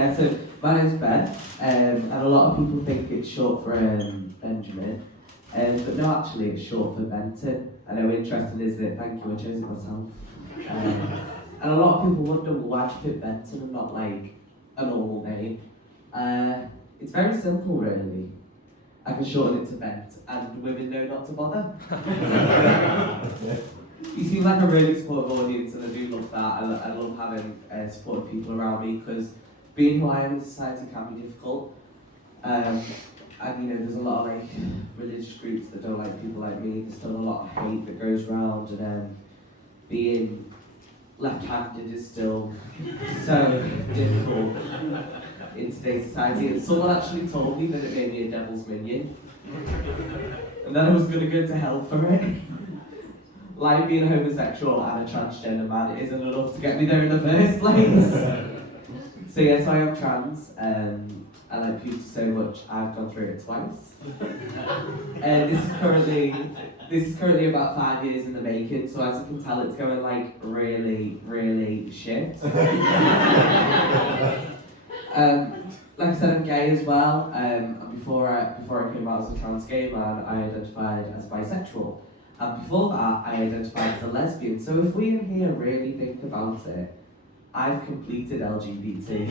Yeah, so my name's Ben, and a lot of people think it's short for Benjamin, but no, actually it's short for Benton. I know, interesting, isn't it? Thank you, I chose it myself. And a lot of people wonder, well, why'd you pick Benton and not like a normal name? It's very simple, really. I can shorten it to Bent, and women know not to bother. You seem like a really supportive audience, and I do love that. I love having supportive people around me, because being who I am in society can be difficult. And you know, there's a lot of like religious groups that don't like people like me. There's still a lot of hate that goes around, and being left-handed is still so difficult in today's society. And someone actually told me that it made me a devil's minion, and then I was going to go to hell for it. Like being a homosexual and a transgender man isn't enough to get me there in the first place. So yes, I am trans. I like beauty so much, I've gone through it twice. This is currently about 5 years in the making, so as you can tell, it's going like really, really shit. Like I said, I'm gay as well. And before I came out as a trans gay man, I identified as bisexual. And before that, I identified as a lesbian. So if we in here really think about it, I've completed LGBT.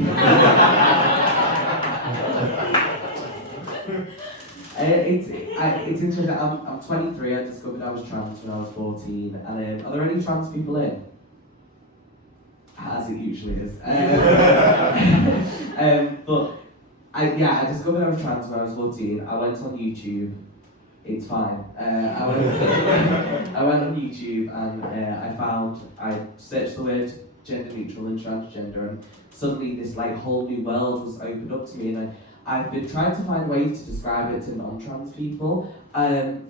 It's interesting. I'm 23. I discovered I was trans when I was 14. And are there any trans people in? As it usually is. But I discovered I was trans when I was 14. I went on YouTube. It's fine. I went on YouTube and I searched the word gender neutral and transgender, and suddenly this like whole new world was opened up to me, and I've been trying to find ways to describe it to non-trans people.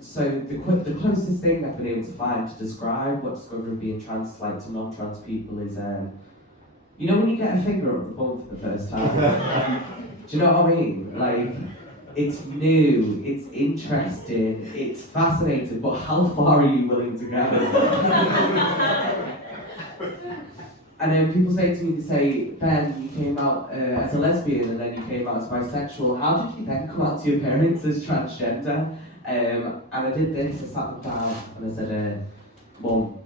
So the closest thing I've been able to find to describe what discovering being trans is like to non-trans people is, you know when you get a finger up the bum for the first time? Do you know what I mean? Like, it's new, it's interesting, it's fascinating, but how far are you willing to go? And then people say to me, they say, Ben, you came out as a lesbian and then you came out as bisexual. How did you then come out to your parents as transgender? And I did this, I sat them down and I said, Mum,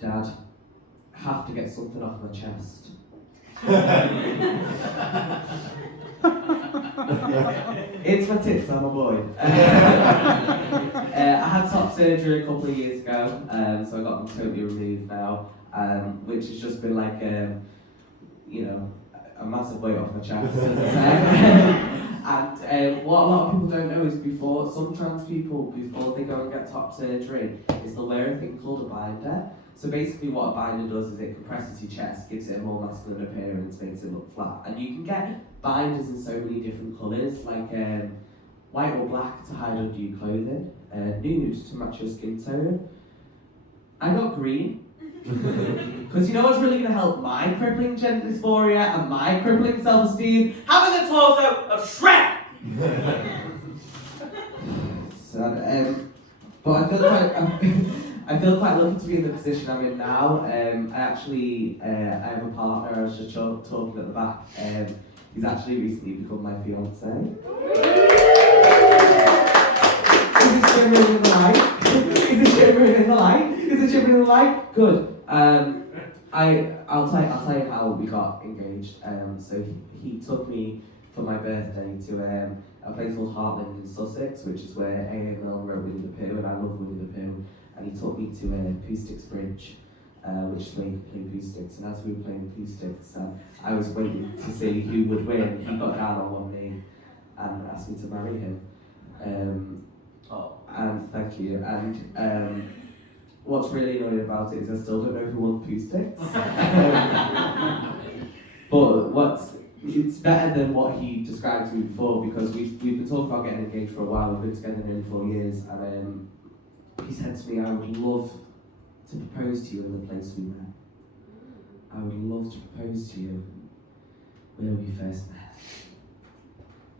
Dad, I have to get something off my chest. It's my tits, I'm a boy. I had top surgery a couple of years ago, so I got them totally removed now, which has just been like, you know, a massive weight off my chest, as I said. And what a lot of people don't know is some trans people, before they go and get top surgery, is they'll wear a thing called a binder. So basically what a binder does is it compresses your chest, gives it a more masculine appearance, makes it look flat. And you can get binders in so many different colours, like white or black to hide under your clothing, nude to match your skin tone. I got green, because you know what's really going to help my crippling gender dysphoria and my crippling self-esteem? Having the torso of Shrek! So, but I feel quite lucky to be in the position I'm in now. I have a partner. I was just talking at the back. He's actually recently become my fiance. Is it shimmering in the light? Is it shimmering in the light? Is it shimmering in the light? Good. I'll tell you how we got engaged. So he took me for my birthday to a place called Heartland in Sussex, which is where A.A. Milne wrote Winnie the Pooh, and I love Winnie the Pooh. And he took me to Acoustics Bridge, which is where you can play acoustics. And as we were playing acoustics, I was waiting to see who would win. He got down on one knee and asked me to marry him. And thank you. And what's really annoying about it is I still don't know who won acoustics. But it's better than what he described to me before, because we've been talking about getting engaged for a while. We've been together nearly 4 years, and he said to me, I would love to propose to you in the place we met. I would love to propose to you where we first met.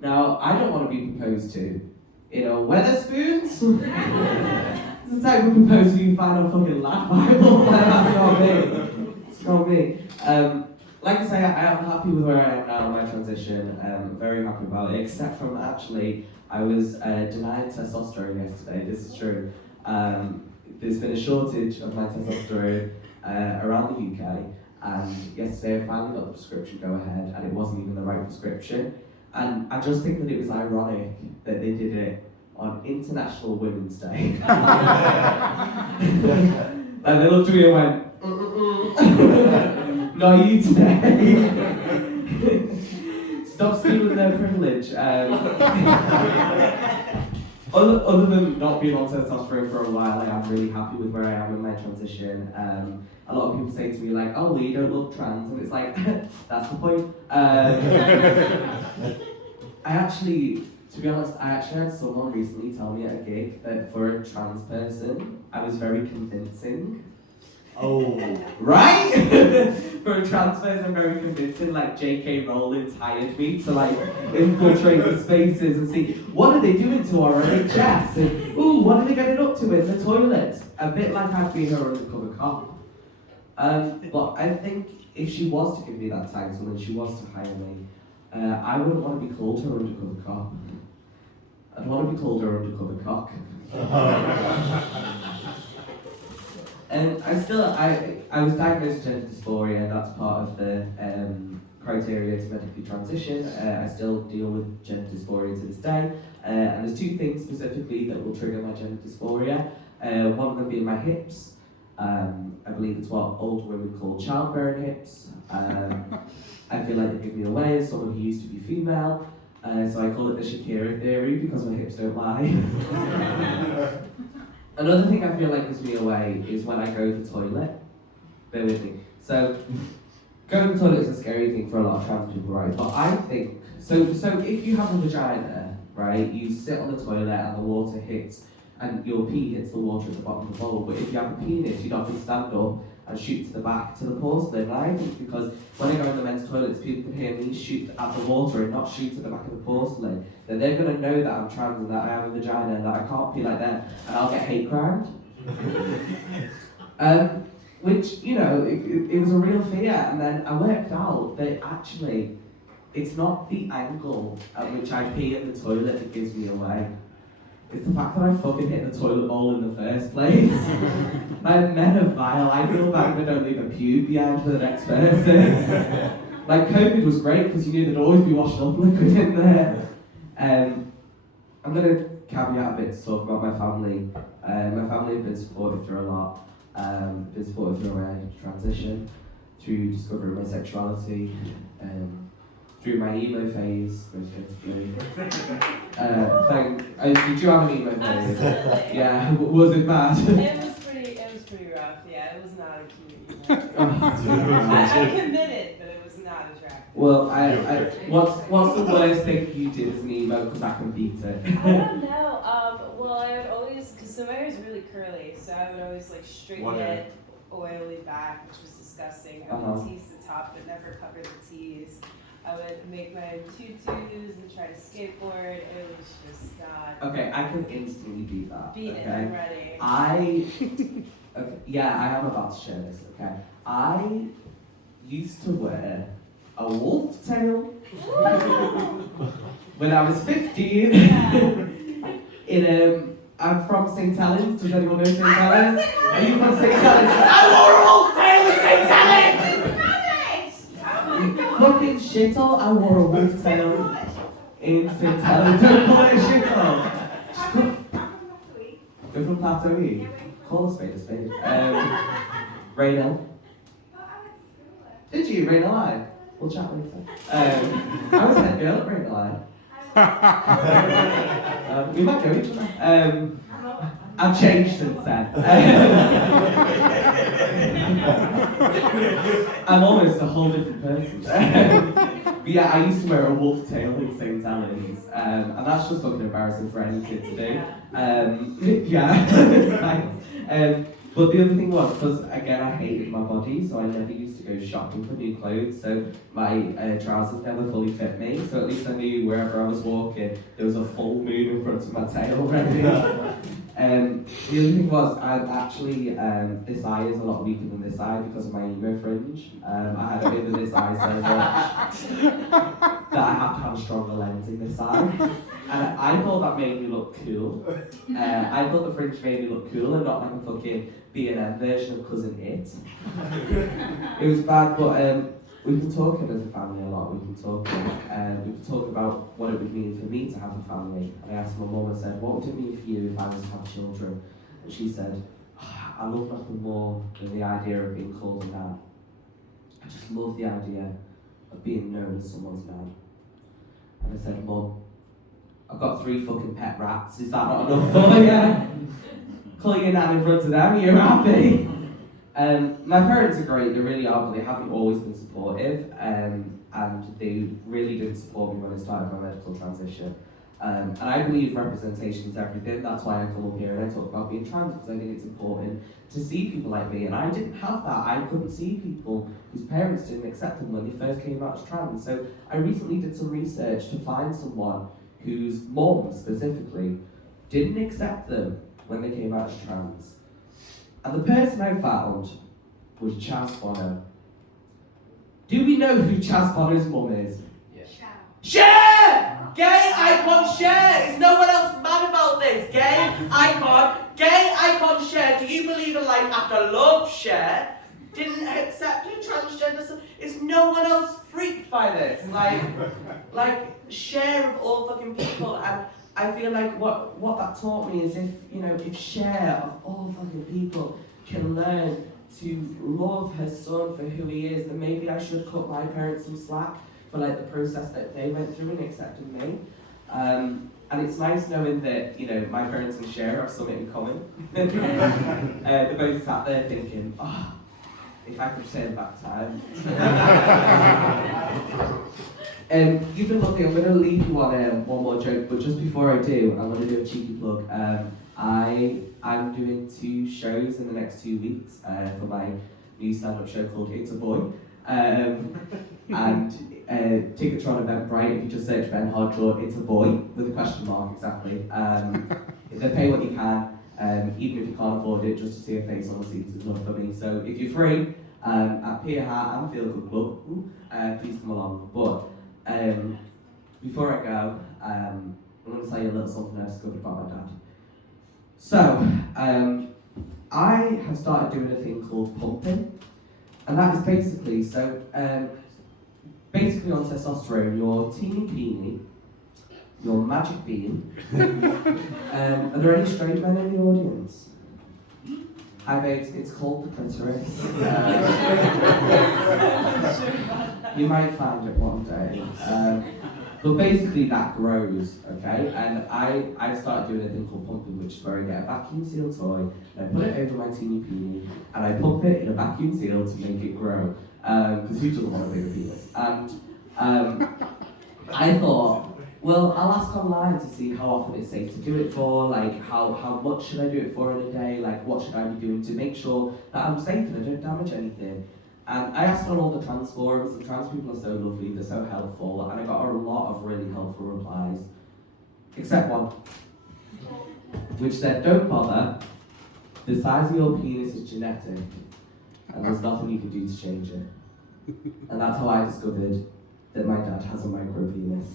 Now, I don't want to be proposed to in a Wetherspoons. It's the type of proposal you find on fucking Lad Bible. That's not me. It's not me. like I say, I am happy with where I am now in my transition. Very happy about it, except from actually, I was denied testosterone yesterday. This is true. There's been a shortage of my testosterone around the UK, and yesterday I finally got the prescription go ahead, and it wasn't even the right prescription. And I just think that it was ironic that they did it on International Women's Day. And they looked at me and went, not you today. Stop stealing their privilege. Other than not being on testosterone for a while, I am really happy with where I am in my transition. A lot of people say to me like, oh, well, you don't look trans, and it's like, that's the point. To be honest, I actually had someone recently tell me at a gig that for a trans person, I was very convincing. Oh. Right? For a trans person, I'm very convincing. Like J.K. Rowling hired me to like infiltrate the spaces and see what are they doing to our NHS, and ooh, what are they getting up to in the toilet? A bit like I'd be her undercover cop. But I think if she was to give me that title and she was to hire me, I wouldn't want to be called her undercover cop. I'd want to be called her undercover cock. And I was diagnosed with gender dysphoria. That's part of the criteria to medically transition. I still deal with gender dysphoria to this day. And there's two things specifically that will trigger my gender dysphoria. One of them being my hips. I believe it's what old women call childbearing hips. I feel like they give me away as someone who used to be female. So I call it the Shakira theory because my hips don't lie. Another thing I feel like gives me away is when I go to the toilet. Bear with me. So, going to the toilet is a scary thing for a lot of trans people, right? But I think, so if you have a vagina, right, you sit on the toilet and the water hits, and your pee hits the water at the bottom of the bowl. But if you have a penis, you'd often stand up and shoot to the back to the porcelain, and I think because when I go in the men's toilets, people can hear me shoot at the water and not shoot to the back of the porcelain, then they're going to know that I'm trans and that I have a vagina and that I can't pee like them, and I'll get hate crimed. Which, you know, it was a real fear, and then I worked out that actually, it's not the angle at which I pee in the toilet that gives me away. It's the fact that I fucking hit the toilet bowl in the first place. Like, men are vile. I feel bad if I don't leave a pube behind for the next person. Like, COVID was great because you knew there'd always be washing up liquid in there. I'm going to caveat a bit to talk about my family. My family have been supportive through a lot. Been supportive through my transition, through discovering my sexuality, through my emo phase, most notably. Did you have an emo phase? Absolutely. Yeah, was it bad? It was pretty rough, yeah. It was not a cute emo. I'm committed, but it was not attractive. Well, what's the worst thing you did as an emo, because I can beat it? I don't know. Well, I would always, because so my hair is really curly, so I would always like straighten it, oily back, which was disgusting. I would tease the top, but never cover the tease. I would make my tutus and try to skateboard. It was just not. Okay, I can instantly beat that. Beat okay? it, I'm ready. Yeah, I am about to share this, okay? I used to wear a wolf tail when I was 15. Yeah. I'm from St. Helens. Does anyone know St. Helens? Are you from St. Helens? I wore a wolf tail in St. Helens! Fucking shithole, I wore a wolf tail in St. Helens. Don't call it a shithole. You're from Plateau. Call a spade a spade. Raynell. Did you? Raynell High? We'll chat later. I was head girl at Raynell High. We might know each other. I've changed since then. I'm almost a whole different person. But yeah, I used to wear a wolf tail in St. Helens, and that's just fucking embarrassing for any kid to do. Yeah, thanks. But the other thing was, because again I hated my body, so I never used to go shopping for new clothes, so my trousers never fully fit me, so at least I knew wherever I was walking, there was a full moon in front of my tail already. The other thing was, I'm actually, this eye is a lot weaker than this eye because of my emo fringe. I had a bit of this eye so much that I have to have a stronger lens in this eye. And I thought that made me look cool. I thought the fringe made me look cool and not like a fucking B&M version of Cousin It. It was bad, but we've been talking as a family a lot. We've been talking about what it would mean for me to have a family. And I asked my mum and said, what would it mean for you if I was to have children? And she said, I love nothing more than the idea of being called a dad. I just love the idea of being known as someone's dad. And I said, Mum, I've got 3 fucking pet rats. Is that not enough for you? Calling your nan in front of them, are you happy? My parents are great, they really are, but they haven't always been supportive, and they really didn't support me when I started my medical transition. And I believe representation is everything. That's why I come up here and I talk about being trans, because I think it's important to see people like me. And I didn't have that. I couldn't see people whose parents didn't accept them when they first came out as trans. So I recently did some research to find someone whose mum, specifically, didn't accept them when they came out as trans. And the person I found was Chaz Bono. Do we know who Chaz Bono's mum is? Yes. Cher! Gay icon Cher! Is no one else mad about this? Gay icon Cher. Do you believe in life after love? Cher didn't accept her transgender. Is no one else freaked by this? Like Cher of all fucking people. And I feel like what that taught me is if Cher of all fucking people can learn to love her son for who he is, then maybe I should cut my parents some slack for like the process that they went through in accepting me. And it's nice knowing that my parents and Cher have something in common. They're both sat there thinking, oh, if I could turn back time. You've been lucky. I'm going to leave you on one more joke, but just before I do, I'm going to do a cheeky plug. I'm doing 2 shows in the next 2 weeks for my new stand-up show called It's a Boy. And tickets are on Eventbrite. If you just search Ben Hodge or It's a Boy with a question mark, exactly. They pay what you can, even if you can't afford it, just to see a face on the seats is enough for me. So if you're free at Pier Hat and Feel Good Club, please come along. But before I go, I'm going to tell you a little something I discovered about my dad. So, I have started doing a thing called pumping, and that is basically, basically on testosterone, your teeny peeny, your magic bean. Are there any straight men in the audience? Hi babes, it's called the clitoris. You might find it one day. But basically that grows, okay? And I've started doing a thing called pumping, which is where I get a vacuum seal toy, and I put it over my teeny peeny, and I pump it in a vacuum seal to make it grow. Because who doesn't want a bigger penis? And I thought, well, I'll ask online to see how often it's safe to do it for, like how much should I do it for in a day, like what should I be doing to make sure that I'm safe and I don't damage anything. And I asked on all the trans forums, and trans people are so lovely, they're so helpful, and I got a lot of really helpful replies, except one, which said, don't bother, the size of your penis is genetic, and there's nothing you can do to change it. And that's how I discovered that my dad has a micro penis.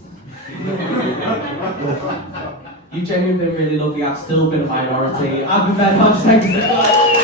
You've genuinely been really lovely, I've still been a minority. I've been Ben Hodge, thank you so much.